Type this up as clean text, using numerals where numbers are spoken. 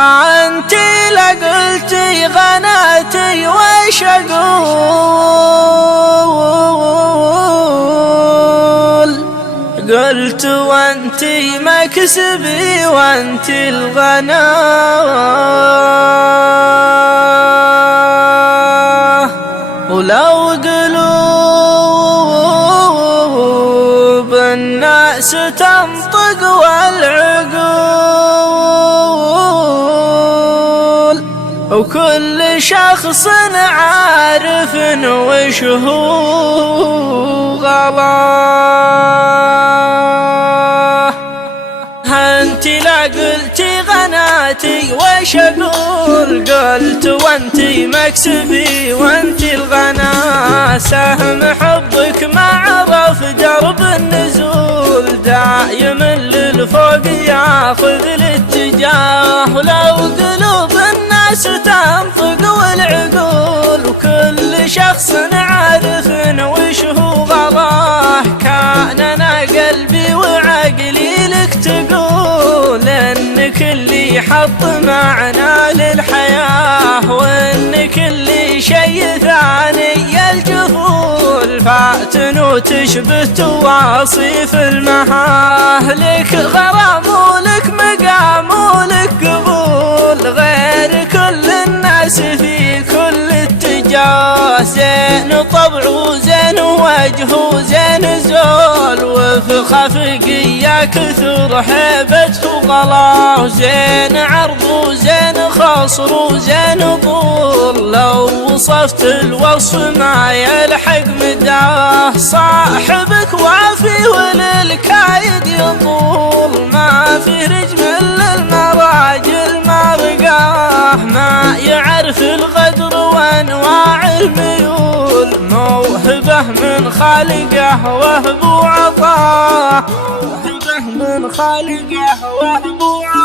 أنتي لقلتي غناتي وش أقول؟ قلت وانتي مكسبي وانتي الغنا، ولو قلوب الناس تنطق والعقول، وكل شخص عارف وش هو غلاه. انتي لا قلتي غناتي وش اقول؟ قلت وانتي مكسبي وانتي الغنا، سهم حبك ما عرف درب النزول، دايم للفوق ياخذ الاتجاه، ولو قلوب الناس تنطق والعقول، وكل شخص عارف وش هو غلاه. كان انا قلبي وعقلي لك تقول انك اللي حط معنى للحياة، وانك اللي شي ثاني الجفول، فاتن وتشبه تواصيف المهاه، لك غرام ولك مقام ولك قبول، غير كل الناس في كل اتجاه، زين طبع وزين وجه وزين زول، وفي خفقية كثر هيبته وغلاه، زين عرض وزين خصر وزين طول، لو وصفت الوصف ما يلحق مداه، صاحبك وافي وللكايد يطول، ما في رجم للمراجل ما رقاه، ما يعرف الغدر وانواع الميول، موهبه من خالقه وهب وعطاه، موهبه من خالقه وهب وعطاه.